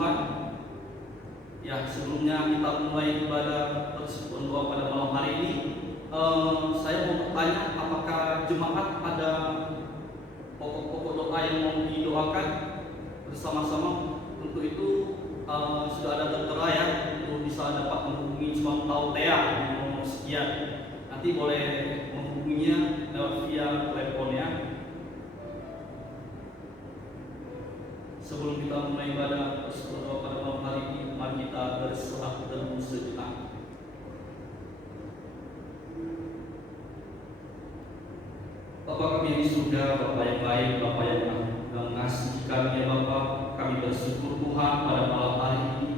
Tuhan. Ya, sebelumnya kita mulai ibadah persekutuan doa pada malam hari ini, saya mau bertanya, apakah jemaat ada pokok-pokok doa yang mau didoakan bersama-sama? Untuk itu sudah ada tertera ya, itu bisa dapat menghubungi Suam Tautea di nomor sekian. Nanti boleh menghubunginya lewat via telepon ya. Sebelum kita mulai ibadah persekutuan doa pada malam hari ini, mari kita bersorak dan sejenak. Bapa kami yang di surga, Bapa yang baik, Bapa yang mengasihi kami ya Bapa, kami bersyukur Tuhan pada malam hari ini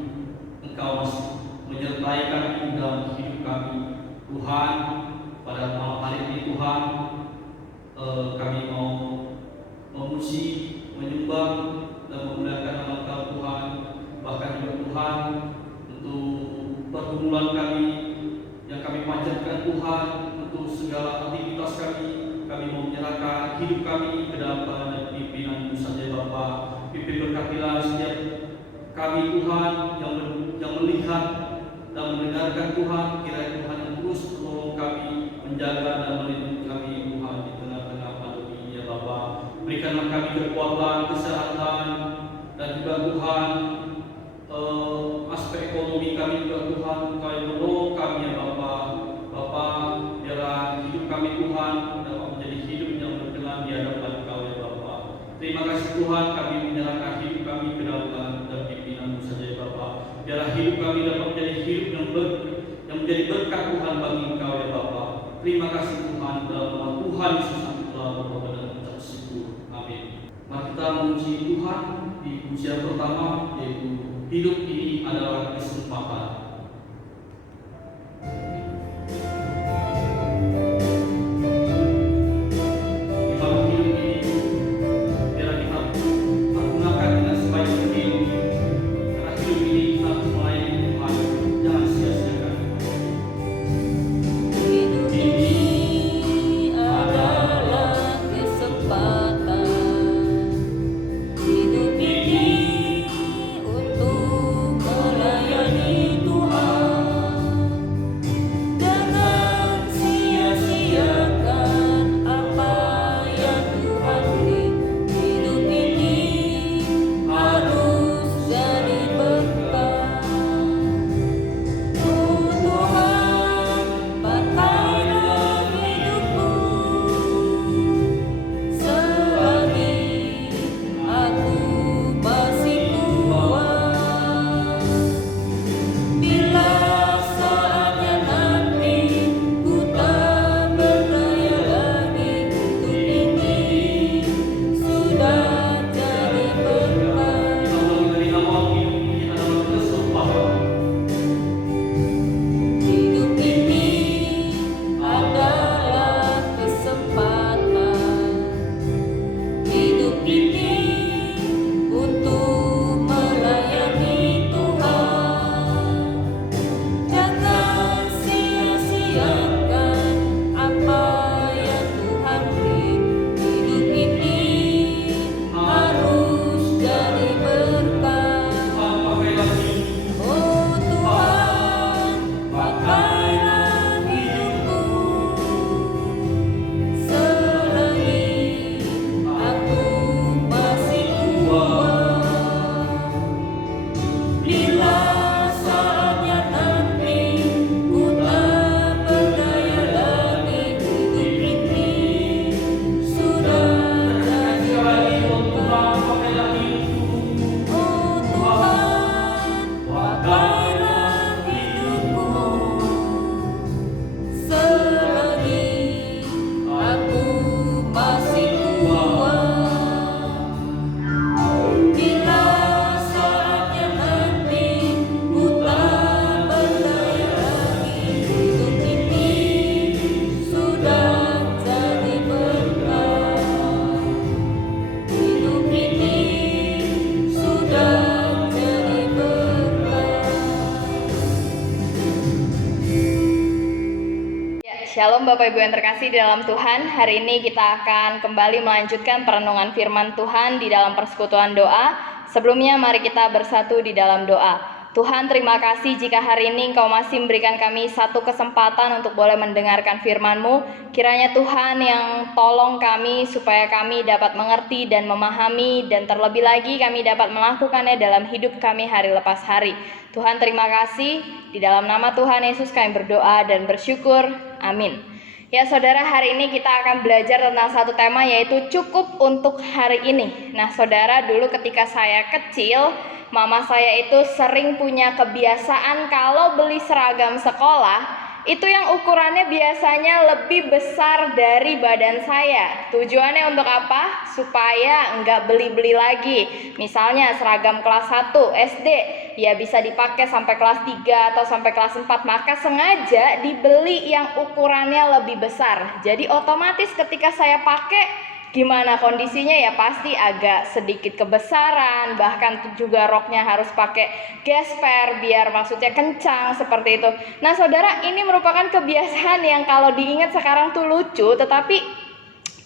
Engkau masih menyertai kami dalam hidup kami. Tuhan, pada malam hari ini Tuhan, kami mau memuji, menyembah dan memuliakan nama Engkau Tuhan. Bahkan juga Tuhan, untuk pergumulan kami yang kami panjatkan Tuhan, untuk segala aktivitas kami mau menyerahkan hidup kami ke dalam tangan pimpinan-Mu saja Bapa. Pimpin berkatilah setiap kami Tuhan yang melihat dan mendengarkan Tuhan. Kiranya Tuhan yang terus menolong kami, menjaga dan melindungi kami Tuhan di tengah-tengah pandemi ya Bapa. Berikanlah kami kekuatan, kesehatan, dan juga Tuhan aspek ekonomi kami juga Tuhan, Engkau yang menolong kami ya Bapa. Bapa, biarlah hidup kami Tuhan dapat menjadi hidup yang berkenan di hadapan Engkau ya Bapa. Terima kasih Tuhan, kami menyerahkan hidup kami ke dalam tangan dan pimpinan-Mu saja ya Bapa. Biarlah hidup kami dapat menjadi hidup yang menjadi berkat Tuhan bagi Engkau ya Bapa. Terima kasih Tuhan, dalam nama Tuhan Yesus kami telah berdoa dan mengucap syukur. Amin. Mari kita memuji Tuhan di pujian pertama, yaitu hidup ini adalah kesempatan. Shalom Bapak Ibu yang terkasih di dalam Tuhan. Hari ini kita akan kembali melanjutkan perenungan firman Tuhan di dalam persekutuan doa. Sebelumnya mari kita bersatu di dalam doa. Tuhan, terima kasih jika hari ini Engkau masih memberikan kami satu kesempatan untuk boleh mendengarkan firman-Mu. Kiranya Tuhan yang tolong kami supaya kami dapat mengerti dan memahami, dan terlebih lagi kami dapat melakukannya dalam hidup kami hari lepas hari. Tuhan, terima kasih. Di dalam nama Tuhan Yesus kami berdoa dan bersyukur. Amin. Ya saudara, hari ini kita akan belajar tentang satu tema, yaitu cukup untuk hari ini. Nah saudara, dulu ketika saya kecil, mama saya itu sering punya kebiasaan kalau beli seragam sekolah, itu yang ukurannya biasanya lebih besar dari badan saya. Tujuannya untuk apa? Supaya nggak beli-beli lagi. Misalnya seragam kelas 1 SD, ya bisa dipakai sampai kelas 3 atau sampai kelas 4, maka sengaja dibeli yang ukurannya lebih besar. Jadi otomatis ketika saya pakai, gimana kondisinya ya pasti agak sedikit kebesaran, bahkan juga roknya harus pakai gesper biar maksudnya kencang seperti itu. Nah saudara, ini merupakan kebiasaan yang kalau diingat sekarang tuh lucu, tetapi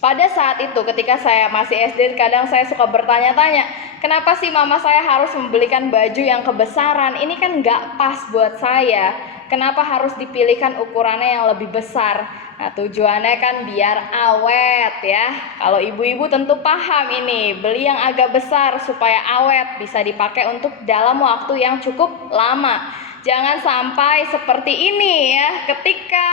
pada saat itu ketika saya masih SD, kadang saya suka bertanya-tanya, kenapa sih mama saya harus membelikan baju yang kebesaran? Ini kan nggak pas buat saya. Kenapa harus dipilihkan ukurannya yang lebih besar? Nah tujuannya kan biar awet ya. Kalau ibu-ibu tentu paham ini, beli yang agak besar supaya awet, bisa dipakai untuk dalam waktu yang cukup lama. Jangan sampai seperti ini ya, ketika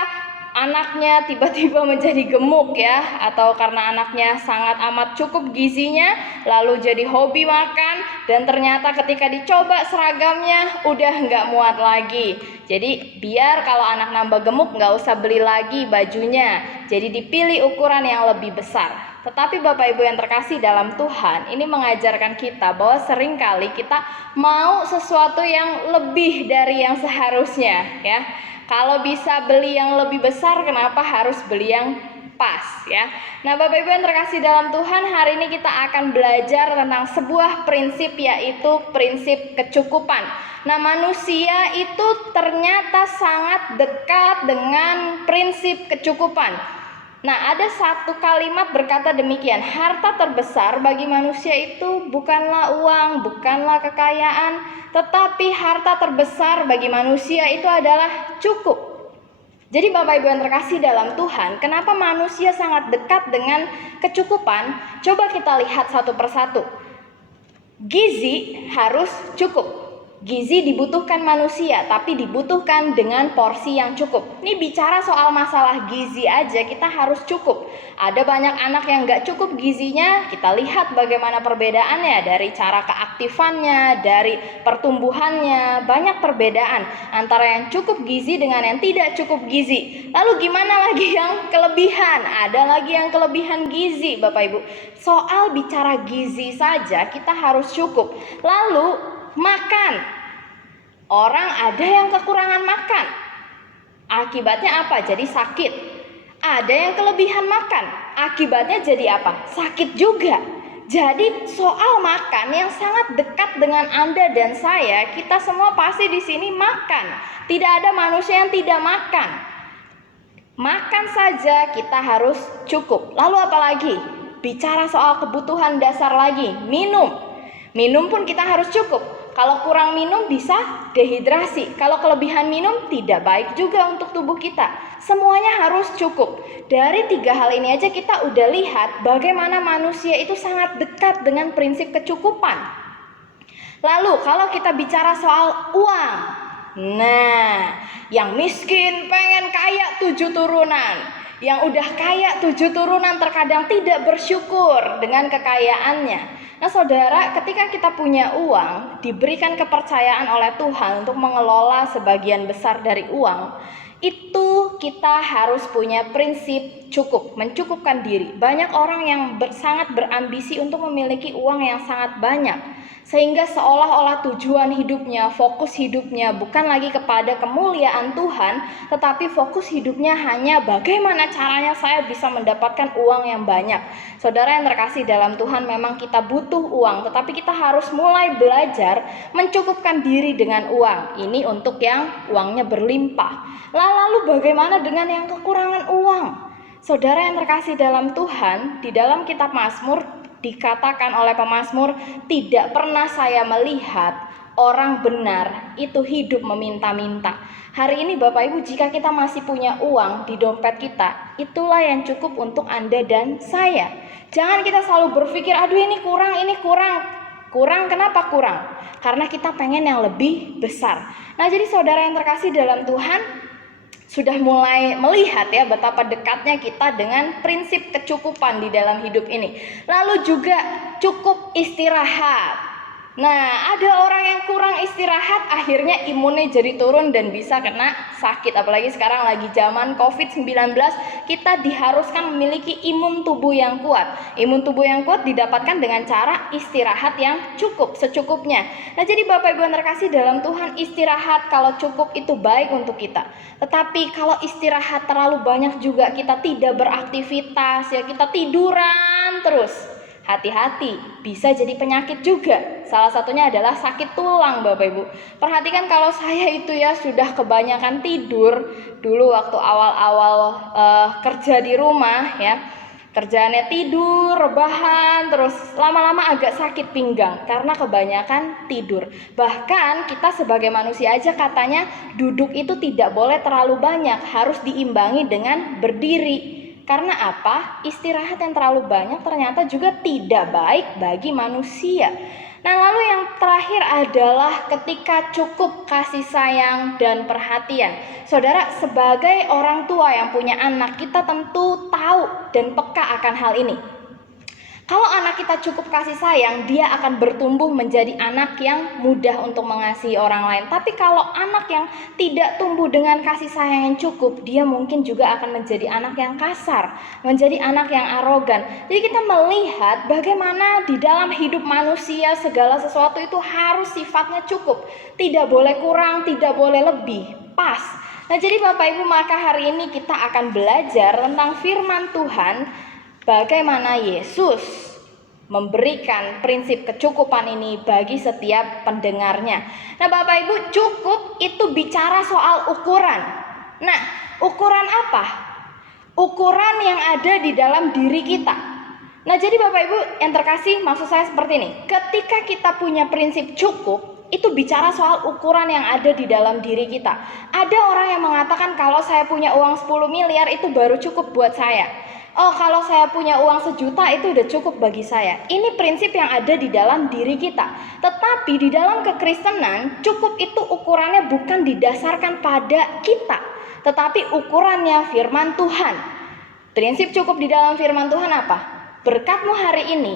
anaknya tiba-tiba menjadi gemuk ya, atau karena anaknya sangat amat cukup gizinya lalu jadi hobi makan, dan ternyata ketika dicoba seragamnya udah nggak muat lagi. Jadi biar kalau anak nambah gemuk nggak usah beli lagi bajunya, jadi dipilih ukuran yang lebih besar. Tetapi Bapak Ibu yang terkasih dalam Tuhan, ini mengajarkan kita bahwa seringkali kita mau sesuatu yang lebih dari yang seharusnya ya. Kalau bisa beli yang lebih besar, kenapa harus beli yang pas ya? Nah Bapak Ibu yang terkasih dalam Tuhan, hari ini kita akan belajar tentang sebuah prinsip, yaitu prinsip kecukupan. Nah manusia itu ternyata sangat dekat dengan prinsip kecukupan. Nah ada satu kalimat berkata demikian, harta terbesar bagi manusia itu bukanlah uang, bukanlah kekayaan, tetapi harta terbesar bagi manusia itu adalah cukup. Jadi Bapak Ibu yang terkasih dalam Tuhan, kenapa manusia sangat dekat dengan kecukupan? Coba kita lihat satu persatu. Gizi harus cukup. Gizi dibutuhkan manusia, tapi dibutuhkan dengan porsi yang cukup. Ini bicara soal masalah gizi aja, kita harus cukup. Ada banyak anak yang gak cukup gizinya, kita lihat bagaimana perbedaannya, dari cara keaktifannya, dari pertumbuhannya, banyak perbedaan antara yang cukup gizi dengan yang tidak cukup gizi. Lalu gimana lagi yang kelebihan? Ada lagi yang kelebihan gizi Bapak Ibu. Soal bicara gizi saja kita harus cukup. Lalu makan, orang ada yang kekurangan makan, akibatnya apa? Jadi sakit. Ada yang kelebihan makan, akibatnya jadi apa? Sakit juga. Jadi soal makan yang sangat dekat dengan Anda dan saya, kita semua pasti di sini makan. Tidak ada manusia yang tidak makan. Makan saja kita harus cukup. Lalu apa lagi? Bicara soal kebutuhan dasar lagi, minum. Minum pun kita harus cukup. Kalau kurang minum bisa dehidrasi. Kalau kelebihan minum tidak baik juga untuk tubuh kita. Semuanya harus cukup. Dari 3 hal ini aja kita udah lihat bagaimana manusia itu sangat dekat dengan prinsip kecukupan. Lalu kalau kita bicara soal uang, nah yang miskin pengen kaya 7 turunan, yang udah kaya 7 turunan terkadang tidak bersyukur dengan kekayaannya. Nah saudara, ketika kita punya uang, diberikan kepercayaan oleh Tuhan untuk mengelola sebagian besar dari uang, itu kita harus punya prinsip cukup, mencukupkan diri. Banyak orang yang sangat berambisi untuk memiliki uang yang sangat banyak, sehingga seolah-olah tujuan hidupnya, fokus hidupnya bukan lagi kepada kemuliaan Tuhan, tetapi fokus hidupnya hanya bagaimana caranya saya bisa mendapatkan uang yang banyak. Saudara yang terkasih dalam Tuhan, memang kita butuh uang, tetapi kita harus mulai belajar mencukupkan diri dengan uang. Ini untuk yang uangnya berlimpah. Lalu bagaimana dengan yang kekurangan uang? Saudara yang terkasih dalam Tuhan, di dalam kitab Mazmur dikatakan oleh pemazmur, tidak pernah saya melihat orang benar itu hidup meminta-minta. Hari ini Bapak Ibu, jika kita masih punya uang di dompet kita, itulah yang cukup untuk Anda dan saya. Jangan kita selalu berpikir, aduh ini kurang. Kurang, kenapa kurang? Karena kita pengen yang lebih besar. Nah, jadi saudara yang terkasih dalam Tuhan, sudah mulai melihat ya betapa dekatnya kita dengan prinsip kecukupan di dalam hidup ini. Lalu juga cukup istirahat. Nah, ada orang yang kurang istirahat, akhirnya imunnya jadi turun dan bisa kena sakit. Apalagi sekarang lagi zaman COVID-19, kita diharuskan memiliki imun tubuh yang kuat. Imun tubuh yang kuat didapatkan dengan cara istirahat yang cukup, secukupnya. Nah, jadi Bapak Ibu yang terkasih dalam Tuhan, istirahat kalau cukup itu baik untuk kita. Tetapi kalau istirahat terlalu banyak juga, kita tidak beraktivitas, ya kita tiduran terus. Hati-hati, bisa jadi penyakit juga. Salah satunya adalah sakit tulang, Bapak Ibu. Perhatikan kalau saya itu ya sudah kebanyakan tidur dulu waktu awal-awal kerja di rumah ya. Kerjaannya tidur, rebahan, terus lama-lama agak sakit pinggang karena kebanyakan tidur. Bahkan kita sebagai manusia aja katanya duduk itu tidak boleh terlalu banyak, harus diimbangi dengan berdiri. Karena apa? Istirahat yang terlalu banyak ternyata juga tidak baik bagi manusia. Nah, lalu yang terakhir adalah ketika cukup kasih sayang dan perhatian. Saudara, sebagai orang tua yang punya anak, kita tentu tahu dan peka akan hal ini. Kalau anak kita cukup kasih sayang, dia akan bertumbuh menjadi anak yang mudah untuk mengasihi orang lain. Tapi kalau anak yang tidak tumbuh dengan kasih sayang yang cukup, dia mungkin juga akan menjadi anak yang kasar, menjadi anak yang arogan. Jadi kita melihat bagaimana di dalam hidup manusia segala sesuatu itu harus sifatnya cukup. Tidak boleh kurang, tidak boleh lebih, pas. Nah, jadi Bapak Ibu, maka hari ini kita akan belajar tentang firman Tuhan, bagaimana Yesus memberikan prinsip kecukupan ini bagi setiap pendengarnya. Nah, Bapak Ibu, cukup itu bicara soal ukuran. Nah, ukuran apa? Ukuran yang ada di dalam diri kita. Nah, jadi Bapak Ibu yang terkasih, maksud saya seperti ini. Ketika kita punya prinsip cukup, itu bicara soal ukuran yang ada di dalam diri kita. Ada orang yang mengatakan kalau saya punya uang 10 miliar itu baru cukup buat saya. Oh, kalau saya punya uang 1 juta itu udah cukup bagi saya. Ini prinsip yang ada di dalam diri kita. Tetapi di dalam kekristenan, cukup itu ukurannya bukan didasarkan pada kita, tetapi ukurannya firman Tuhan. Prinsip cukup di dalam firman Tuhan apa? Berkatmu hari ini,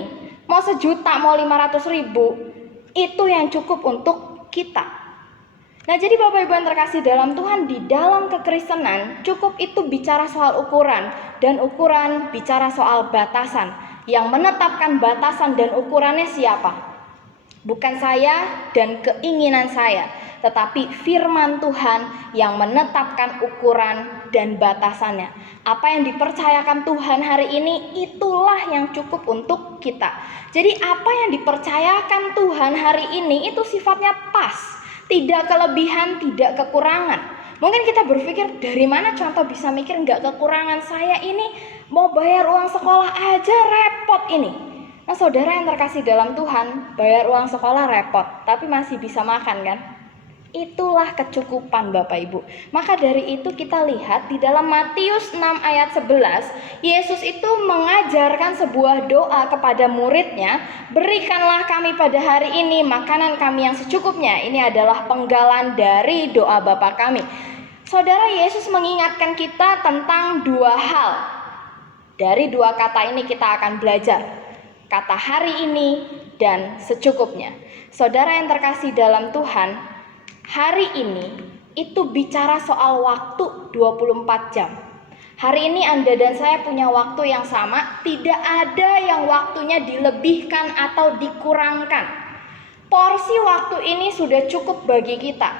mau 1 juta, mau 500.000, itu yang cukup untuk kita. Nah, jadi Bapak Ibu yang terkasih dalam Tuhan, di dalam kekristenan cukup itu bicara soal ukuran, dan ukuran bicara soal batasan. Yang menetapkan batasan dan ukurannya siapa? Bukan saya dan keinginan saya, tetapi firman Tuhan yang menetapkan ukuran dan batasannya. Apa yang dipercayakan Tuhan hari ini, itulah yang cukup untuk kita. Jadi apa yang dipercayakan Tuhan hari ini itu sifatnya pas. Tidak kelebihan, tidak kekurangan. Mungkin kita berpikir, dari mana contoh bisa mikir nggak kekurangan? Saya ini mau bayar uang sekolah aja repot ini. Nah, saudara yang terkasih dalam Tuhan, bayar uang sekolah repot, tapi masih bisa makan kan? Itulah kecukupan Bapak Ibu. Maka dari itu kita lihat di dalam Matius 6 ayat 11, Yesus itu mengajarkan sebuah doa kepada muridnya, berikanlah kami pada hari ini makanan kami yang secukupnya. Ini adalah penggalan dari doa Bapa kami. Saudara, Yesus mengingatkan kita tentang 2 hal. Dari 2 kata ini kita akan belajar. Kata hari ini dan secukupnya. Saudara yang terkasih dalam Tuhan, hari ini itu bicara soal waktu 24 jam. Hari ini Anda dan saya punya waktu yang sama, tidak ada yang waktunya dilebihkan atau dikurangkan. Porsi waktu ini sudah cukup bagi kita.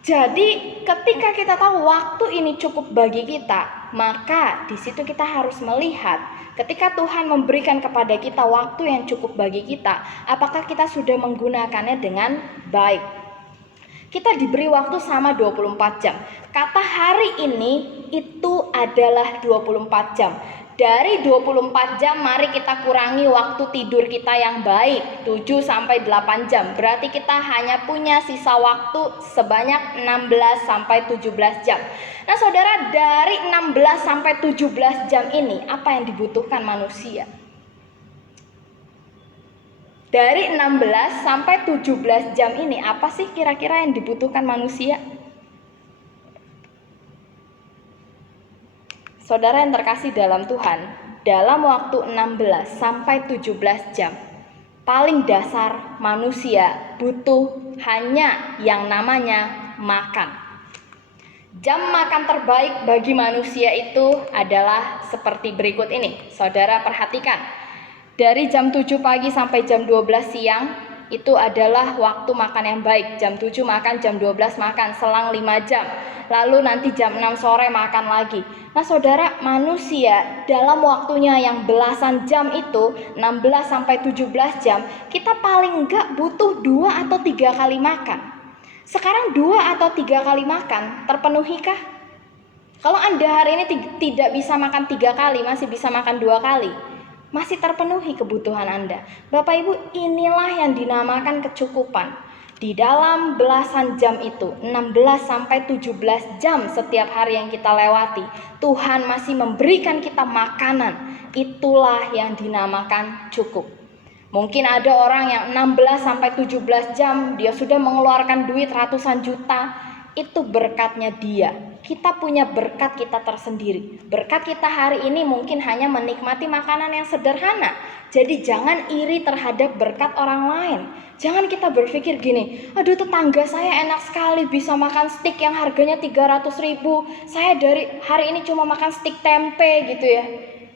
Jadi ketika kita tahu waktu ini cukup bagi kita, maka di situ kita harus melihat ketika Tuhan memberikan kepada kita waktu yang cukup bagi kita, apakah kita sudah menggunakannya dengan baik. Kita diberi waktu sama 24 jam. Kata hari ini itu adalah 24 jam. Dari 24 jam mari kita kurangi waktu tidur kita yang baik 7 sampai 8 jam. Berarti kita hanya punya sisa waktu sebanyak 16 sampai 17 jam. Nah, Saudara, dari 16 sampai 17 jam ini apa yang dibutuhkan manusia? Dari 16 sampai 17 jam ini apa sih kira-kira yang dibutuhkan manusia? Saudara yang terkasih dalam Tuhan, dalam waktu 16 sampai 17 jam, paling dasar manusia butuh hanya yang namanya makan. Jam makan terbaik bagi manusia itu adalah seperti berikut ini. Saudara perhatikan, dari jam 7 pagi sampai jam 12 siang itu adalah waktu makan yang baik. Jam 7 makan, jam 12 makan, selang 5 jam. Lalu nanti jam 6 sore makan lagi. Nah, Saudara, manusia dalam waktunya yang belasan jam itu, 16 sampai 17 jam, kita paling enggak butuh 2 atau 3 kali makan. Sekarang 2 atau 3 kali makan terpenuhikah? Kalau Anda hari ini tidak bisa makan 3 kali, masih bisa makan 2 kali, masih terpenuhi kebutuhan Anda. Bapak Ibu, inilah yang dinamakan kecukupan. Di dalam belasan jam itu, 16 sampai 17 jam setiap hari yang kita lewati, Tuhan masih memberikan kita makanan. Itulah yang dinamakan cukup. Mungkin ada orang yang 16 sampai 17 jam dia sudah mengeluarkan duit ratusan juta. Itu berkatnya dia. Kita punya berkat kita tersendiri. Berkat kita hari ini mungkin hanya menikmati makanan yang sederhana. Jadi jangan iri terhadap berkat orang lain. Jangan kita berpikir gini, aduh tetangga saya enak sekali bisa makan steak yang harganya 300.000. Saya dari hari ini cuma makan steak tempe gitu ya.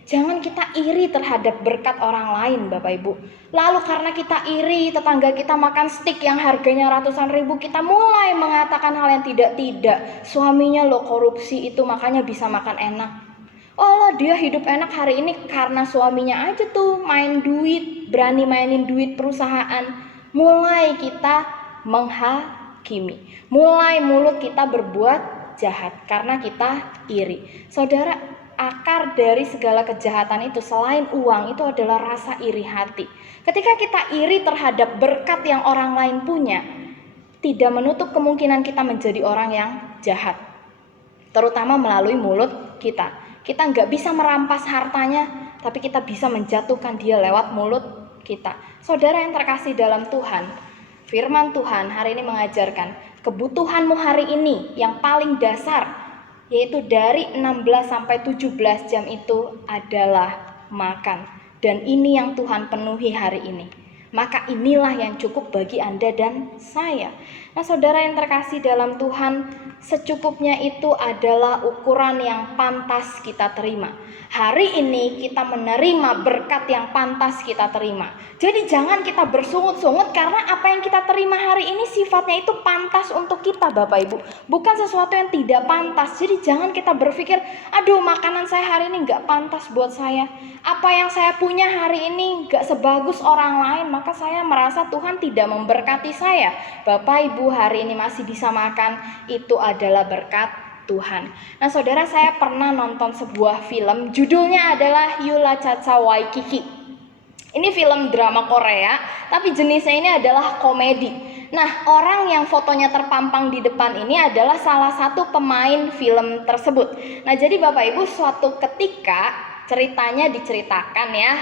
Jangan kita iri terhadap berkat orang lain, Bapak Ibu. Lalu karena kita iri tetangga kita makan steak yang harganya ratusan ribu, kita mulai mengatakan hal yang tidak-tidak. Suaminya lo korupsi itu makanya bisa makan enak. Oh lah, dia hidup enak hari ini karena suaminya aja tuh main duit, berani mainin duit perusahaan. Mulai kita menghakimi. Mulai mulut kita berbuat jahat karena kita iri. Saudara, akar dari segala kejahatan itu selain uang itu adalah rasa iri hati. Ketika kita iri terhadap berkat yang orang lain punya, tidak menutup kemungkinan kita menjadi orang yang jahat. Terutama melalui mulut kita. Kita nggak bisa merampas hartanya, tapi kita bisa menjatuhkan dia lewat mulut kita. Saudara yang terkasih dalam Tuhan, firman Tuhan hari ini mengajarkan kebutuhanmu hari ini yang paling dasar, yaitu dari 16 sampai 17 jam itu adalah makan. Dan ini yang Tuhan penuhi hari ini. Maka inilah yang cukup bagi Anda dan saya. Nah, saudara yang terkasih dalam Tuhan, secukupnya itu adalah ukuran yang pantas kita terima. Hari ini kita menerima berkat yang pantas kita terima. Jadi jangan kita bersungut-sungut karena apa yang kita terima hari ini sifatnya itu pantas untuk kita, Bapak Ibu. Bukan sesuatu yang tidak pantas. Jadi jangan kita berpikir, aduh makanan saya hari ini gak pantas buat saya. Apa yang saya punya hari ini gak sebagus orang lain, maka saya merasa Tuhan tidak memberkati saya. Bapak Ibu hari ini masih bisa makan, itu adalah berkat Tuhan. Nah, saudara, saya pernah nonton sebuah film, judulnya adalah Yula Chacha Waikiki. Ini film drama Korea, tapi jenisnya ini adalah komedi. Nah, orang yang fotonya terpampang di depan ini adalah salah satu pemain film tersebut. Nah, jadi Bapak Ibu, suatu ketika ceritanya diceritakan ya,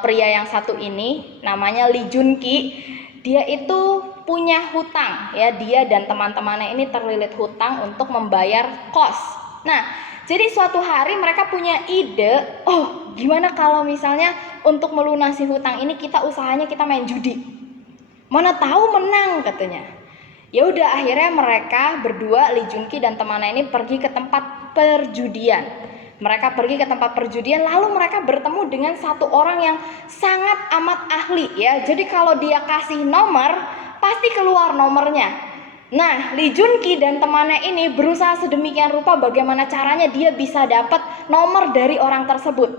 pria yang satu ini namanya Lee Jun Ki. Dia itu punya hutang ya, dia dan teman-temannya ini terlilit hutang untuk membayar kos. Nah, jadi suatu hari mereka punya ide, oh gimana kalau misalnya untuk melunasi hutang ini usahanya kita main judi. Mana tahu menang katanya. Ya udah, akhirnya mereka berdua, Lee Jun Ki dan temannya ini pergi ke tempat perjudian. Mereka pergi ke tempat perjudian, lalu mereka bertemu dengan satu orang yang sangat amat ahli ya. Jadi kalau dia kasih nomor, pasti keluar nomornya. Nah, Lee Jun Ki dan temannya ini berusaha sedemikian rupa bagaimana caranya dia bisa dapat nomor dari orang tersebut.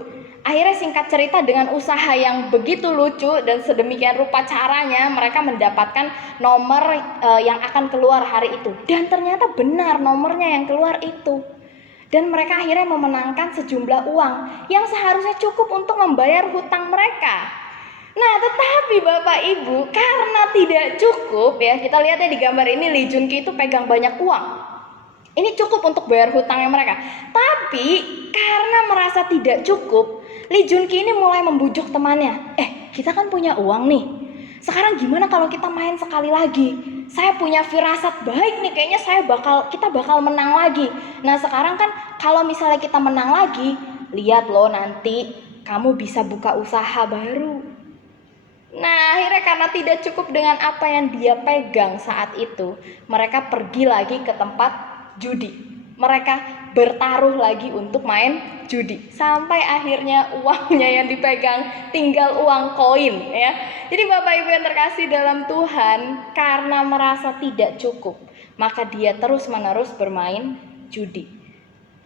Akhirnya singkat cerita, dengan usaha yang begitu lucu dan sedemikian rupa caranya, mereka mendapatkan nomor yang akan keluar hari itu. Dan ternyata benar nomornya yang keluar itu. Dan mereka akhirnya memenangkan sejumlah uang yang seharusnya cukup untuk membayar hutang mereka. Nah, tetapi Bapak Ibu, karena tidak cukup ya, kita lihat ya di gambar ini Lee Jun Ki itu pegang banyak uang. Ini cukup untuk bayar hutangnya mereka. Tapi karena merasa tidak cukup, Lee Jun Ki ini mulai membujuk temannya. Kita kan punya uang nih. Sekarang gimana kalau kita main sekali lagi? Saya punya firasat baik nih, kayaknya kita bakal menang lagi. Nah, sekarang kan kalau misalnya kita menang lagi, lihat loh nanti kamu bisa buka usaha baru. Nah, akhirnya karena tidak cukup dengan apa yang dia pegang saat itu, mereka pergi lagi ke tempat judi. Mereka bertaruh lagi untuk main judi. Sampai akhirnya uangnya yang dipegang tinggal uang koin ya. Jadi Bapak Ibu yang terkasih dalam Tuhan, karena merasa tidak cukup, maka dia terus-menerus bermain judi,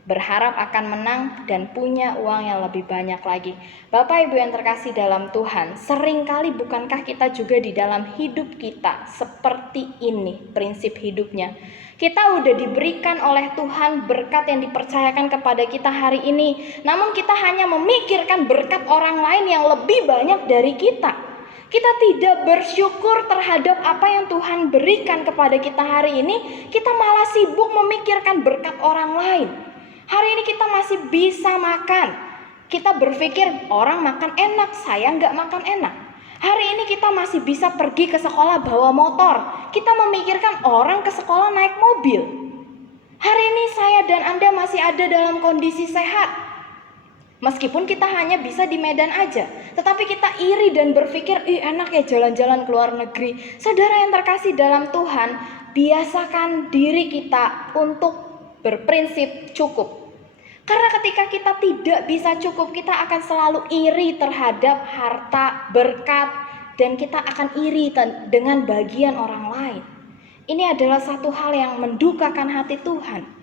berharap akan menang dan punya uang yang lebih banyak lagi. Bapak Ibu yang terkasih dalam Tuhan, seringkali bukankah kita juga di dalam hidup kita seperti ini prinsip hidupnya? Kita udah diberikan oleh Tuhan berkat yang dipercayakan kepada kita hari ini, namun kita hanya memikirkan berkat orang lain yang lebih banyak dari kita. Kita tidak bersyukur terhadap apa yang Tuhan berikan kepada kita hari ini. Kita malah sibuk memikirkan berkat orang lain. Hari ini kita masih bisa makan. Kita berpikir orang makan enak, saya nggak makan enak. Hari ini kita masih bisa pergi ke sekolah bawa motor. Kita memikirkan orang ke sekolah naik mobil. Hari ini saya dan Anda masih ada dalam kondisi sehat. Meskipun kita hanya bisa di Medan aja, tetapi kita iri dan berpikir, enak ya jalan-jalan ke luar negeri. Saudara yang terkasih dalam Tuhan, biasakan diri kita untuk berprinsip cukup. Karena ketika kita tidak bisa cukup, kita akan selalu iri terhadap harta, berkat, dan kita akan iri dengan bagian orang lain. Ini adalah satu hal yang mendukakan hati Tuhan.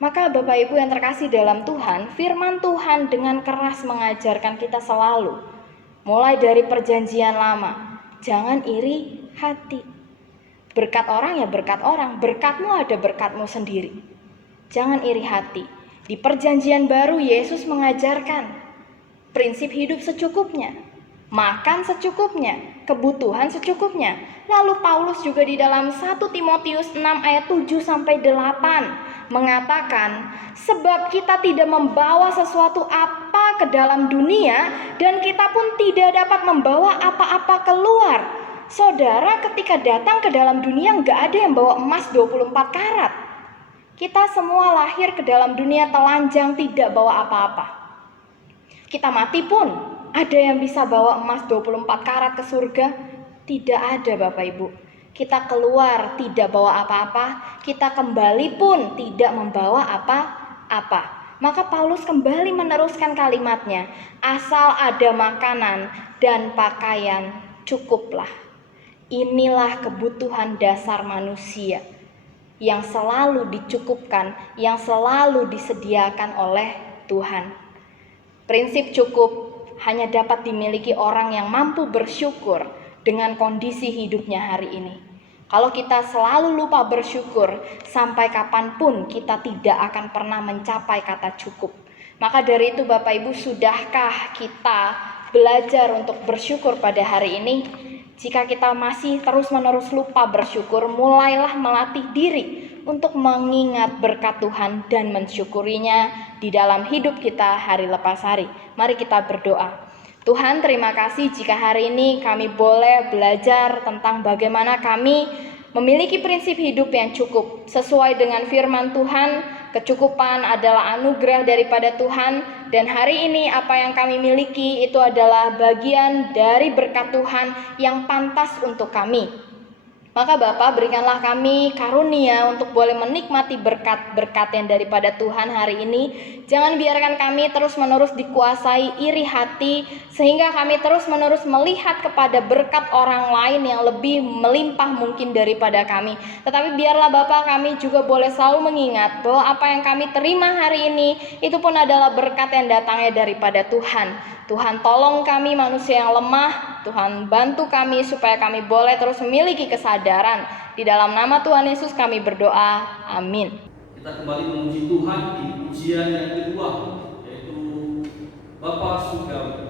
Maka Bapak Ibu yang terkasih dalam Tuhan, firman Tuhan dengan keras mengajarkan kita selalu, mulai dari perjanjian lama, jangan iri hati. Berkat orang ya berkat orang, berkatmu ada berkatmu sendiri. Jangan iri hati. Di perjanjian baru Yesus mengajarkan prinsip hidup secukupnya, makan secukupnya, kebutuhan secukupnya. Lalu Paulus juga di dalam 1 Timotius 6 ayat 7-8 mengatakan, sebab kita tidak membawa sesuatu apa ke dalam dunia dan kita pun tidak dapat membawa apa-apa keluar. Saudara, ketika datang ke dalam dunia nggak ada yang bawa emas 24 karat. Kita semua lahir ke dalam dunia telanjang, tidak bawa apa-apa. Kita mati pun, ada yang bisa bawa emas 24 karat ke surga? Tidak ada Bapak Ibu. Kita keluar tidak bawa apa-apa, kita kembali pun tidak membawa apa-apa. Maka Paulus kembali meneruskan kalimatnya, asal ada makanan dan pakaian cukuplah. Inilah kebutuhan dasar manusia yang selalu dicukupkan, yang selalu disediakan oleh Tuhan. Prinsip cukup hanya dapat dimiliki orang yang mampu bersyukur dengan kondisi hidupnya hari ini. Kalau kita selalu lupa bersyukur, sampai kapanpun kita tidak akan pernah mencapai kata cukup. Maka dari itu Bapak Ibu, sudahkah kita belajar untuk bersyukur pada hari ini? Jika kita masih terus-menerus lupa bersyukur, mulailah melatih diri untuk mengingat berkat Tuhan dan mensyukurinya di dalam hidup kita hari lepas hari. Mari kita berdoa. Tuhan, terima kasih jika hari ini kami boleh belajar tentang bagaimana kami memiliki prinsip hidup yang cukup. Sesuai dengan firman Tuhan, kecukupan adalah anugerah daripada Tuhan, dan hari ini apa yang kami miliki itu adalah bagian dari berkat Tuhan yang pantas untuk kami. Maka Bapa, berikanlah kami karunia untuk boleh menikmati berkat-berkat yang daripada Tuhan hari ini. Jangan biarkan kami terus-menerus dikuasai iri hati, sehingga kami terus-menerus melihat kepada berkat orang lain yang lebih melimpah mungkin daripada kami. Tetapi biarlah Bapa, kami juga boleh selalu mengingat bahwa apa yang kami terima hari ini itu pun adalah berkat yang datangnya daripada Tuhan. Tuhan, tolong kami manusia yang lemah. Tuhan, bantu kami supaya kami boleh terus memiliki kesadaran. Di dalam nama Tuhan Yesus kami berdoa. Amin. Kita kembali memuji Tuhan di pujian yang kedua, yaitu Bapa Surgawi.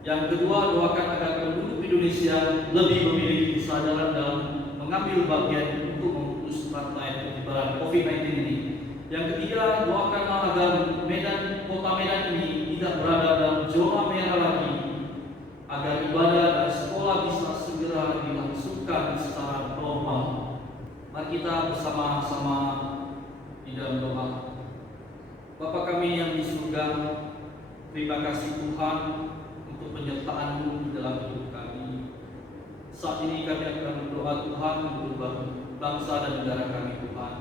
Yang kedua, doakan agar penduduk Indonesia lebih memiliki kesadaran dalam mengambil bagian untuk memutus rantai penyebaran COVID-19 ini. Yang ketiga, doakanlah agar kota Medan ini tidak berada dalam zona merah lagi, agar ibadah dan sekolah bisa segera dilangsungkan secara normal. Mari kita bersama-sama di dalam doa. Bapa kami yang di surga, terima kasih Tuhan untuk penyertaan-Mu di dalam hidup kami. Saat ini kami akan berdoa Tuhan untuk bangsa dan negara kami Tuhan.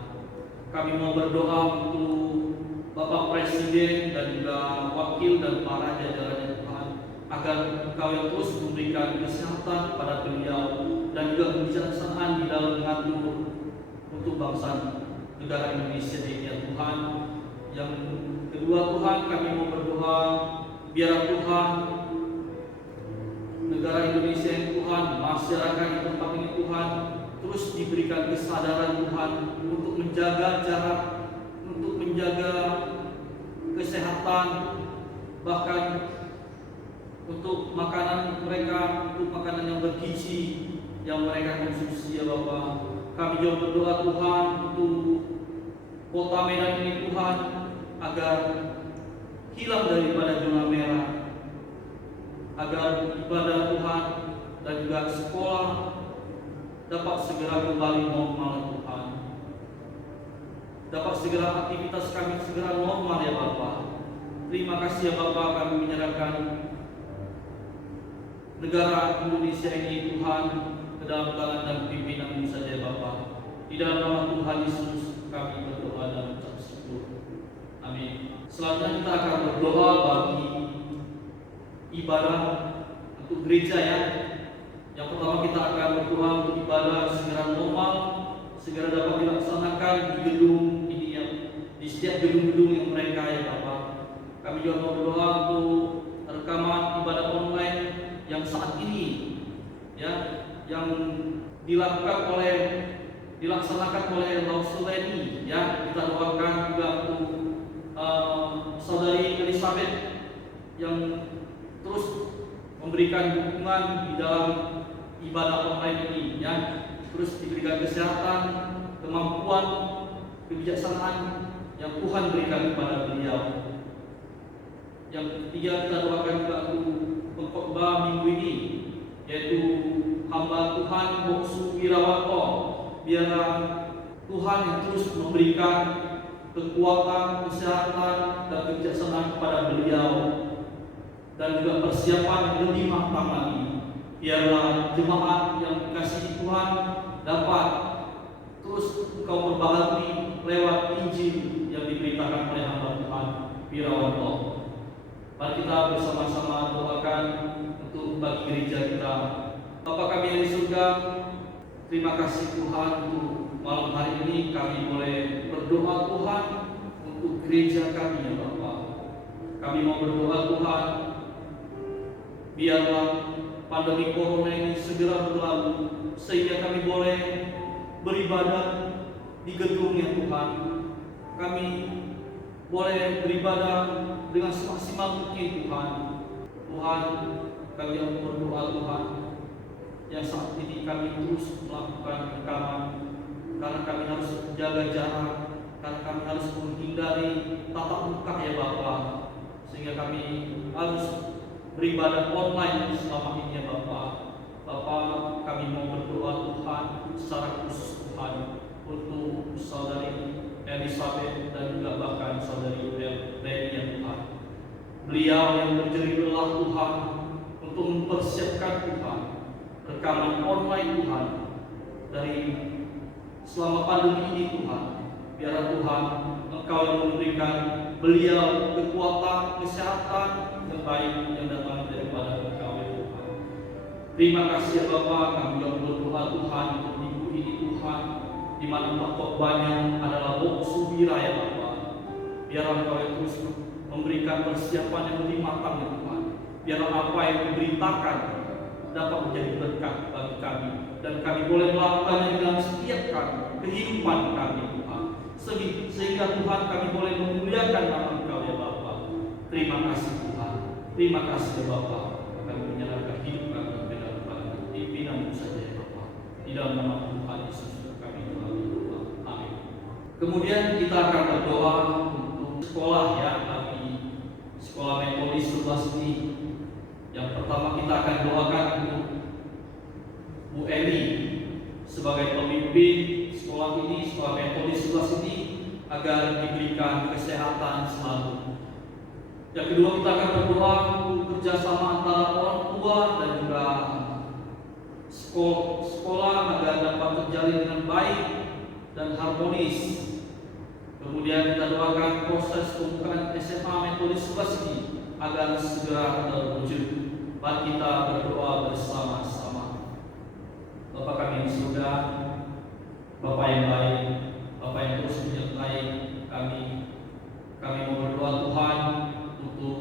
Kami mau berdoa untuk Bapak Presiden dan juga wakil dan para jajarannya Tuhan, agar Engkau yang terus memberikan kesehatan kepada beliau dan juga kebijaksanaan di dalam mengatur untuk bangsa negara Indonesia ini ya Tuhan. Yang kedua Tuhan, kami mau berdoa biar Tuhan negara Indonesia ini Tuhan, masyarakat di tempat ini Tuhan, terus diberikan kesadaran Tuhan untuk menjaga jarak, untuk menjaga kesehatan, bahkan untuk makanan mereka, untuk makanan yang bergizi yang mereka konsumsi ya Bapa. Kami juga berdoa Tuhan untuk kota Medan ini Tuhan, agar hilang daripada zona merah, agar ibadah Tuhan dan juga sekolah dapat segera kembali normal Tuhan, dapat segera aktivitas kami segera normal ya Bapa. Terima kasih ya Bapa, kami menyerahkan negara Indonesia ini Tuhan ke dalam tangan dan pimpinan-Mu saja ya Bapa. Di dalam nama Tuhan Yesus kami berdoa dan mengucap syukur. Amin. Selanjutnya kita akan berdoa bagi ibadah untuk gereja ya. Yang pertama kita akan berdoa untuk ibadah segera normal, segera dapat dilaksanakan di gedung ini ya, di setiap gedung-gedung yang mereka ya Bapak. Kami juga mau berdoa untuk rekaman ibadah online yang saat ini ya, yang dilaksanakan oleh Lausuleni ya. Kita doakan juga untuk Saudari Elizabeth yang terus memberikan dukungan di dalam ibadah online ini ya, terus diberikan kesehatan, kemampuan, kebijaksanaan yang Tuhan berikan kepada beliau. Yang ketiga kita doakan juga untuk pengkhotbah minggu ini, yaitu hamba Tuhan Boksu Wirawanto. Biarlah Tuhan yang terus memberikan kekuatan, kesehatan, dan kebijaksanaan kepada beliau, dan juga persiapan yang lebih matang lagi. Biarlah jemaat yang dikasihi Tuhan dapat terus engkau perbaharui lewat Injil yang diberitakan oleh hamba Tuhan Wirawanto. Mari kita bersama-sama doakan untuk bagi gereja kita. Bapa kami yang di surga, terima kasih Tuhan untuk malam hari ini kami boleh berdoa Tuhan untuk gereja kami ya Bapa. Kami mau berdoa Tuhan, biarlah pandemi corona ini segera berlalu sehingga kami boleh beribadah di gedung ya Tuhan. Kami boleh beribadah dengan semaksimal mungkin Tuhan. Tuhan, kami yang berdoa Tuhan, yang saat ini kami terus melakukan rekaman karena kami harus menjaga jarak, karena kami harus menghindari tatap muka ya Bapa, sehingga kami harus beribadah online selama ini ya Bapa. Bapa, kami mau berdoa Tuhan secara khusus Tuhan untuk Saudari Elizabeth dan juga bahkan Saudari Leni ya Tuhan. Beliau yang berjerih lelah Tuhan untuk mempersiapkan Tuhan rekaman online Tuhan dari selama pandemi ini Tuhan. Biarlah Tuhan Engkau yang memberikan beliau kekuatan, kesehatan yang baik yang datang daripada Engkau ya Tuhan. Terima kasih ya Bapa, kami juga berdoa Tuhan untuk minggu ini Tuhan, di mana khotbahnya adalah Boksu Wira ya Bapa. Biarlah Engkau yang terus memberikan persiapan yang lebih matang ya Tuhan. Biarlah apa yang diberitakan dapat menjadi berkat bagi kami, dan kami boleh melakukannya dalam setiap kehidupan kami Tuhan, sehingga Tuhan kami boleh memuliakan nama Engkau ya Bapa. Terima kasih Tuhan, terima kasih ya Bapa. Kami menyerahkan hidup kami kepada pimpinan-Mu saja ya Bapa. Di dalam nama Tuhan Yesus kami berdoa. Amin. Kemudian kita akan berdoa untuk sekolah ya, bagi sekolah Metodis Subas ini. Yang pertama kita akan doakan untuk Bu Eli sebagai pemimpin sekolah ini, sekolah Metodis Subas ini, agar diberikan kesehatan selalu. Yang kedua kita akan berdoa untuk kerjasama antara orang tua dan juga sekolah agar dapat terjalin dengan baik dan harmonis. Kemudian kita doakan proses pembukaan SMA Metodis Subas ini agar segera terwujud. Mari kita berdoa bersama-sama. Bapa kami di surga, Bapa yang baik, Bapa yang terus menyertai kami. Kami mau berdoa Tuhan untuk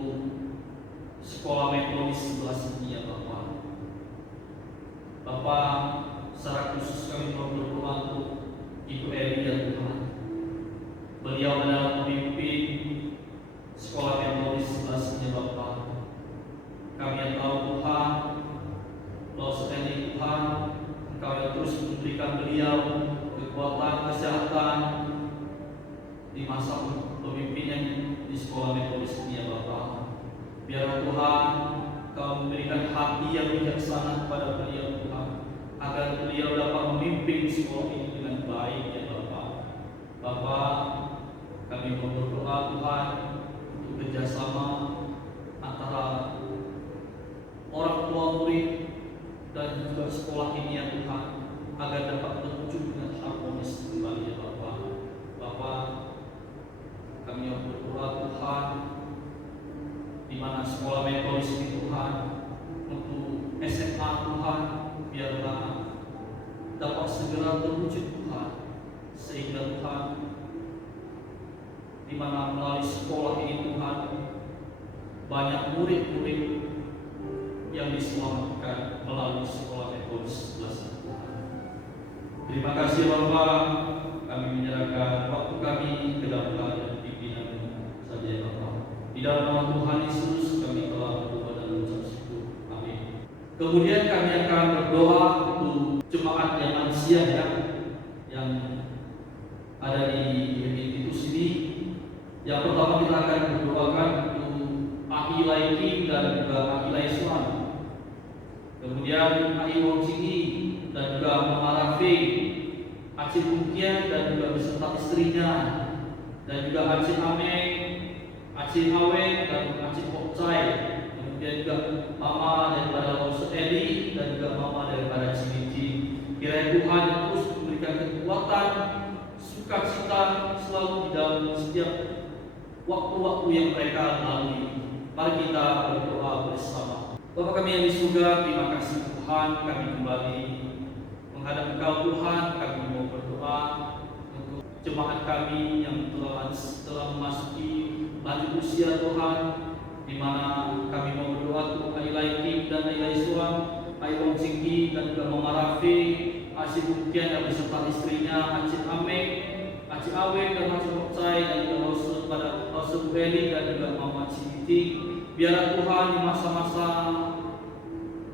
sekolah Metodis Subas ini ya Bapa. Bapa, secara khusus kami mau berdoa untuk Ibu Eli ya Tuhan. Beliau adalah pemimpin sekolah Metodis Subas ini Bapa. Kami yang tahu Tuhan, bahwa sekali Tuhan, Engkau yang terus memberikan beliau kekuatan, kesehatan di masa pemimpinnya di sekolah Metodis ini ya Bapa. Biar Tuhan Engkau memberikan hati yang bijaksana kepada beliau Tuhan, agar beliau dapat memimpin sekolah ini dengan baik ya Bapa. Bapa, kami mau berdoa Tuhan untuk kerjasama antara orang tua murid dan juga sekolah ini ya Tuhan, agar dapat terwujud dengan harmonis kembali ya Bapa. Bapa, kami yang berdoa Tuhan, di mana sekolah metodis ini Tuhan, untuk SMA Tuhan, biarlah dapat segera terwujud Tuhan, sehingga Tuhan, di mana melalui sekolah ini Tuhan, banyak murid-murid yang diselamatkan melalui sekolah metodis 11 Tuhan. Terima kasih Bapa, kami menyerahkan waktu kami ke dalam tangan pimpinan saja ya Bapa. Di dalam nama Tuhan Yesus kami telah berdoa dan mengucap syukur. Amin. Kemudian kami akan berdoa untuk jemaat yang lansia ya, yang ada di institusi ini. Yang pertama kita akan berdoakan untuk Aki Laiki dan juga Aki Laiswan. Kemudian Aki Wong Sigi dan juga Mama Rafi, Aceh Bungkian dan juga beserta istrinya, dan juga Aceh Ameng, Aceh Awen dan Aceh Pokcai. Kemudian juga Mama daripada Lose Eli dan juga Mama daripada Cilici. Kiranya Tuhan terus memberikan kekuatan, sukacita selalu di dalam setiap waktu-waktu yang mereka lalui. Mari kita berdoa bersama. Bapa kami yang di surga, terima kasih Tuhan, kami kembali menghadap Engkau Tuhan. Kami mau berdoa untuk jemaat kami yang telah memasuki lanjut usia Tuhan, di mana kami mau berdoa untuk Ailai Kim dan Ailai Suan, Aiwong Singgi dan juga Mama Rafi, Aceh Bungkian dan beserta istrinya, Aceh Ameng, Aceh Awen dan Aceh Pokcai, dan juga Rose Beli dan juga Mama Citi. Biarlah Tuhan di masa-masa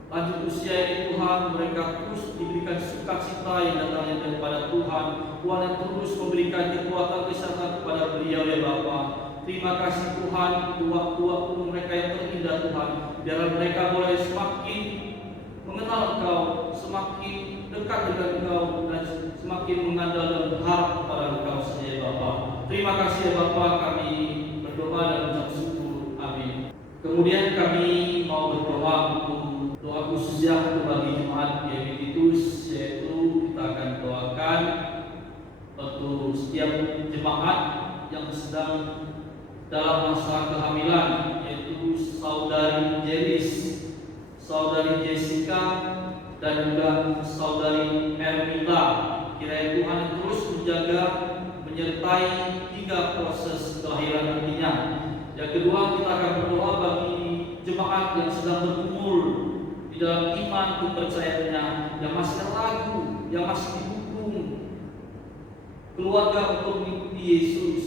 lanjut usia ini Tuhan, mereka terus diberikan sukacita yang datangnya daripada Tuhan. Tuhan yang terus memberikan kekuatan kesehatan kepada beliau ya Bapa. Terima kasih Tuhan untuk waktu-waktu mereka yang terindah Tuhan. Biarlah mereka boleh semakin mengenal Engkau, semakin dekat dengan Engkau, dan semakin mengandalkan dan berharap kepada Engkau saja ya Bapa. Terima kasih ya Bapa, kami berdoa dan mengucap syukur. Amin. Kemudian kami mau berdoa untuk doa khususnya untuk bagi jemaat Yevititus, yaitu kita akan doakan untuk setiap jemaat yang sedang dalam masa kehamilan, yaitu saudari Jeris, saudari Jessica, dan juga saudari Ermita. Kiranya Tuhan terus menjaga, menyertai hingga proses kelahiran nantinya. Yang kedua, kita akan berdoa bagi jemaat yang sedang berumur di dalam iman kepercayaannya, yang masih ragu, yang masih didukung keluarga untuk mengikuti Yesus,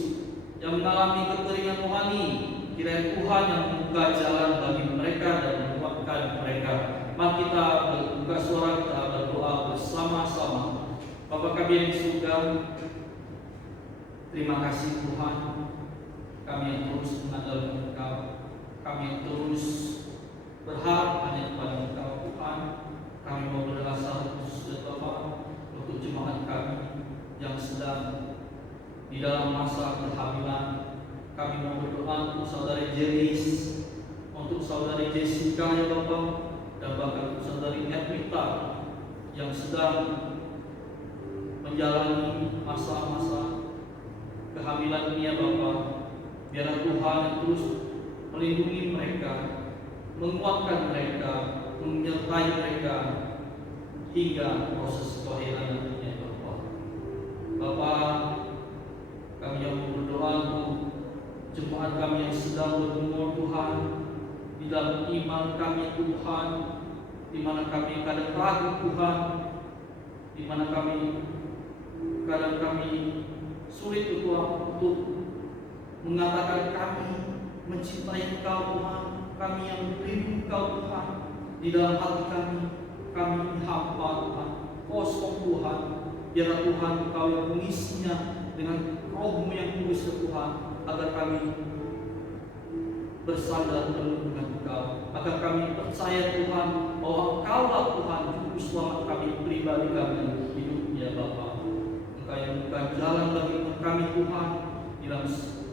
yang mengalami kekeringan rohani. Kiranya Tuhan yang membuka jalan bagi mereka dan menguatkan mereka. Mari kita berbuka suara, kita berdoa bersama-sama. Bapa kami yang di surga, terima kasih Tuhan, kami yang terus mengandalkan Engkau, kami yang terus berharap hanya kepada Engkau Tuhan. Kami mau berdoa khusus Bapa untuk jemaat kami yang sedang di dalam masa kehamilan. Kami mau berdoa untuk saudari Jeris, untuk saudari Jessica ya Bapa, dan bahkan untuk saudari Ermita yang sedang menjalani masa-masa kehamilan ini ya Bapa. Biarlah Tuhan yang terus melindungi mereka, menguatkan mereka, menyertai mereka hingga proses kelahiran nantinya ya Bapa. Bapa, kami yang berdoa untuk jemaat kami yang sedang berumur Tuhan, di dalam iman kami Tuhan, di mana kami kadang ragu Tuhan, di mana kadang kami sulit untuk mengatakan kami mencintai Engkau Tuhan, kami yang rindu Engkau Tuhan. Di dalam hati kami hampa Tuhan, kosong Tuhan. Biarlah Tuhan Engkau yang mengisinya dengan Roh-Mu yang kudus ya Tuhan, agar kami bersandar penuh dengan Engkau, agar kami percaya Tuhan bahwa Engkaulah Tuhan juru selamat kami, pribadi kami hidup ya Bapa. Engkau yang bukan jalan bagi kami Tuhan, dalam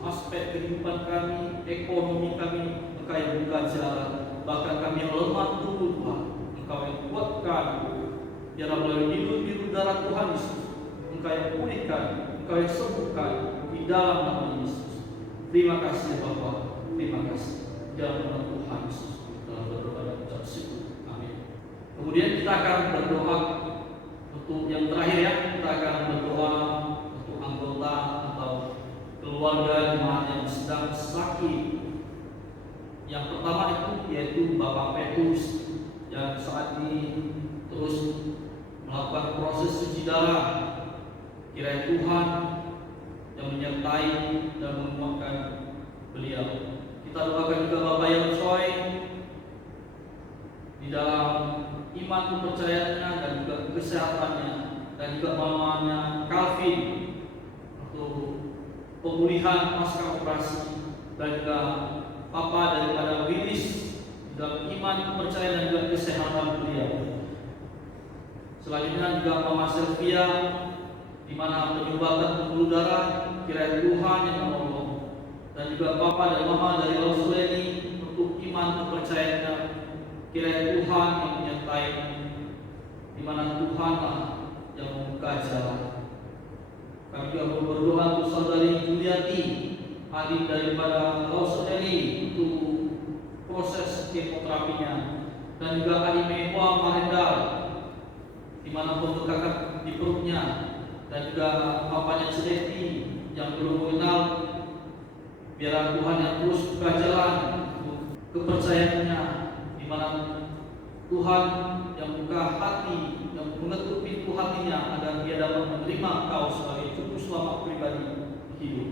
aspek kehidupan kami, ekonomi kami, Engkau yang buka jalan. Bahkan kami yang lemah dulu Tuhan, Engkau yang kuatkan. Biarlah melalui hidup darah Tuhan Yesus. Engkau yang pulihkan, Engkau yang sembuhkan di dalam nama Yesus. Terima kasih Bapa, terima kasih. Dalam nama Tuhan Yesus telah berdoa dan ucap syukur. Amin. Kemudian kita akan berdoa untuk yang terakhir ya. Kita akan berdoa untuk anggota atau keluarga jemaat yang sedang sakit. Yang pertama itu yaitu Bapak Petrus yang saat ini terus melakukan proses cuci darah. Kiranya Tuhan yang menyertai dan menguatkan beliau. Kita doakan juga Bapak yang Choi di dalam iman kepercayaannya dan juga kesehatannya, dan juga mamanya Calvin untuk pemulihan pasca operasi, dan juga Papa daripada Willis dalam iman kepercayaan dan juga kesehatan beliau. Selanjutnya juga Mama Sylvia di mana penyumbatan pembuluh darah, kiranya Tuhan yang menolong, dan juga Papa dan Mama dari Australia untuk iman kepercayaannya, kiranya Tuhan yang menyertai, di mana Tuhanlah yang membuka jalan. Kami juga berdoa untuk saudari Juliati, adik daripada Australia, untuk proses kemoterapinya, dan juga adik Mehwa Marendal di mana pembekakan di perutnya, dan juga papanya Celesti yang belum mengenal. Biarlah Tuhan yang terus buka jalan untuk kepercayaannya, di mana Tuhan yang buka hati, yang mengetuk pintu hatinya agar dia dapat menerima Engkau sebagai juru selamat pribadi hidup.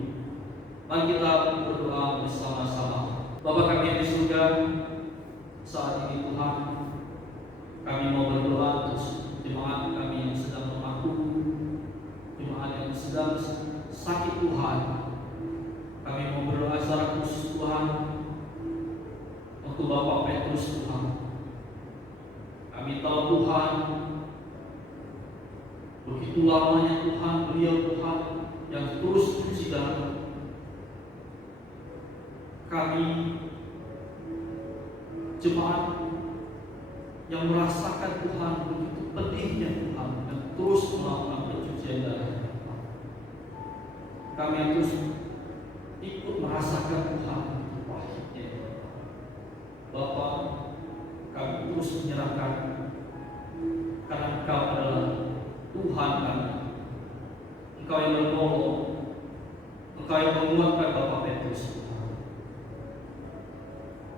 Mari kita berdoa bersama-sama. Bapa kami yang di surga, saat ini Tuhan, kami mau berdoa untuk jemaat kami yang sedang mengaku, jemaat yang sedang sakit Tuhan. Kami mau berdoa secara khusus Tuhan untuk Bapak Petrus Tuhan. Kami tahu Tuhan, begitu lamanya Tuhan, beliau Tuhan yang terus cuci darah. Kami jemaat yang merasakan Tuhan begitu pedihnya Tuhan, dan terus melakukan pencucian darah. Kami yang terus ikut merasakan Tuhan pahitnya. Bapak, kami terus menyerahkan, karena Engkau adalah Tuhan kami. Engkau yang menolong, Engkau yang menguatkan Bapak Petrus.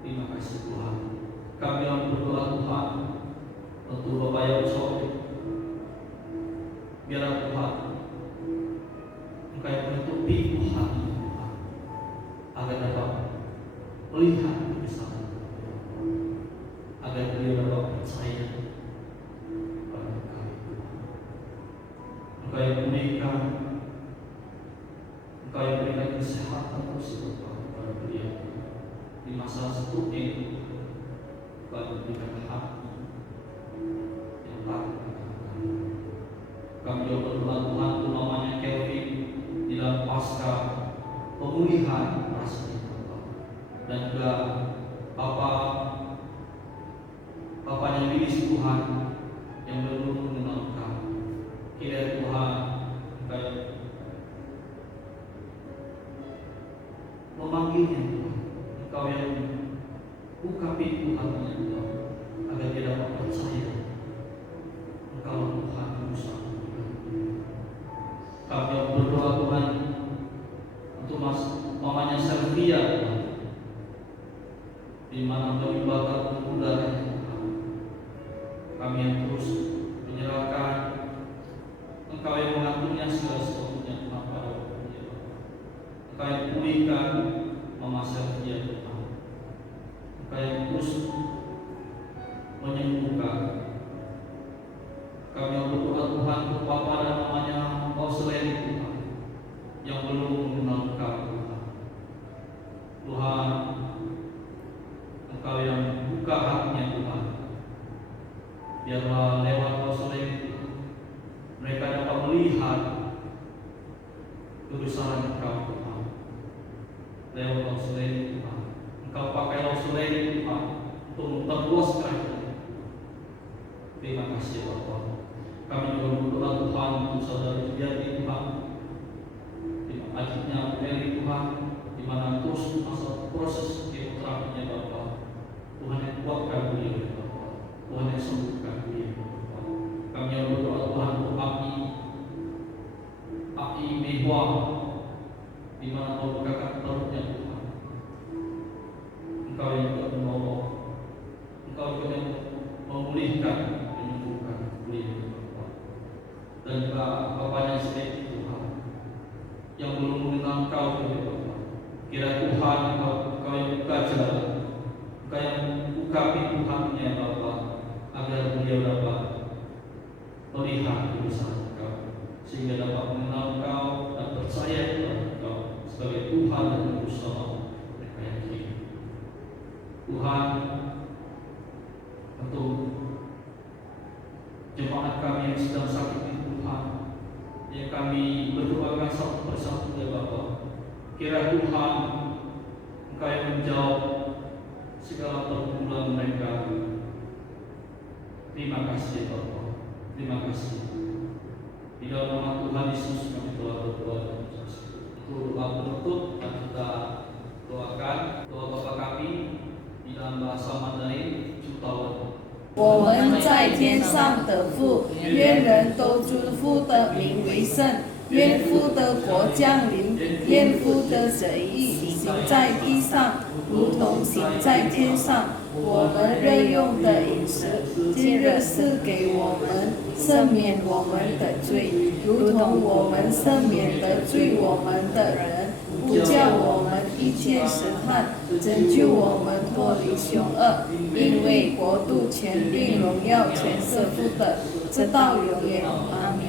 Terima kasih Tuhan. Kami yang berdoa Tuhan untuk Bapak yang soleh. Biarlah Tuhan Engkau yang menutup pintu hati Tuhan, agar dapat melihat kebesaran Tuhan, agar beliau dapat percaya pada Engkau Tuhan. Engkau yang memberikan, Engkau yang memberikan kesehatan terus Tuhan pada beliau di masa seterusnya itu. Engkau memberikan hati yang takut akan Engkau. Kami juga berdoa Tuhan untuk mamanya Kelvin di dalam pasca pemulihan rasanya Tuhan, dan juga Bapaknya Willis Tuhan yang belum mengenal Engkau. Kiranya Tuhan Engkau memanggilnya Tuhan, Engkau yang buka pintu hatinya Tuhan, agar dia dapat percaya Engkau Tuhan berusaha. Kami yang berdoa Tuhan untuk mamanya Sylvia Tuhan, di mana kami bakar pembuluh darahnya Tuhan. Kami yang terus menyerahkan, Engkau yang mengaturnya segala sesuatunya Tuhan pada waktunya. Engkau yang pulihkan Mama Sylvia Tuhan. Engkau yang terus menyembuhkan. Kami yang berdoa Tuhan untuk Papa dan mamanya Australia Tuhan, yang belum mengenal Engkau Tuhan. Tuhan, Engkau yang buka hatinya Tuhan. Biarlah lewat Australia Tuhan, mereka dapat melihat kebesaran Engkau Tuhan. Lewat Australia Tuhan, Engkau pakai Australia Tuhan untuk memperluas kerajaan. Terima kasih Bapak. Kami juga berdoa yang berdoa Tuhan untuk api mewah di mana Kau bukakan perutnya Tuhan. Engkau yang juga menolong, Engkau juga yang memulihkan, menyembuhkan, Bapa. Dan juga Bapaknya sendiri Tuhan yang belum mengenal Engkau Bapa. Kira Tuhan Engkau yang buka jalan, Engkau yang buka pintu hatinya Bapa, agar beliau dapat melihat kebesaran Engkau, sehingga dapat mengenal Engkau dan percaya kepada Engkau sebagai Tuhan dan Juru Selamat mereka yang hidup. Tuhan, untuk jemaat kami yang sedang sakit ini Tuhan, yang kami berdoakan satu persatu ya Bapa, kira Tuhan Engkau yang menjawab segala pergumulan mereka. Terima kasih Bapa, terima kasih. Di dalam nama Tuhan Yesus kami telah berdoa dan bersaksi. Untuk doa penutup dan kita doakan doa Bapa kami di dalam bahasa Mandarin Jutawan. 我们在天上的父，愿人都尊父的名为圣，愿父的国降临，愿父的旨意行在地上，如同行在天上。我们日用的饮食，今日赐给我们，赦免我们的罪，如同我们赦免得罪我们的人，不叫我们遇见试探，拯救我们脱离凶恶。因为国度、权柄、荣耀全是父的，直到永远。阿们。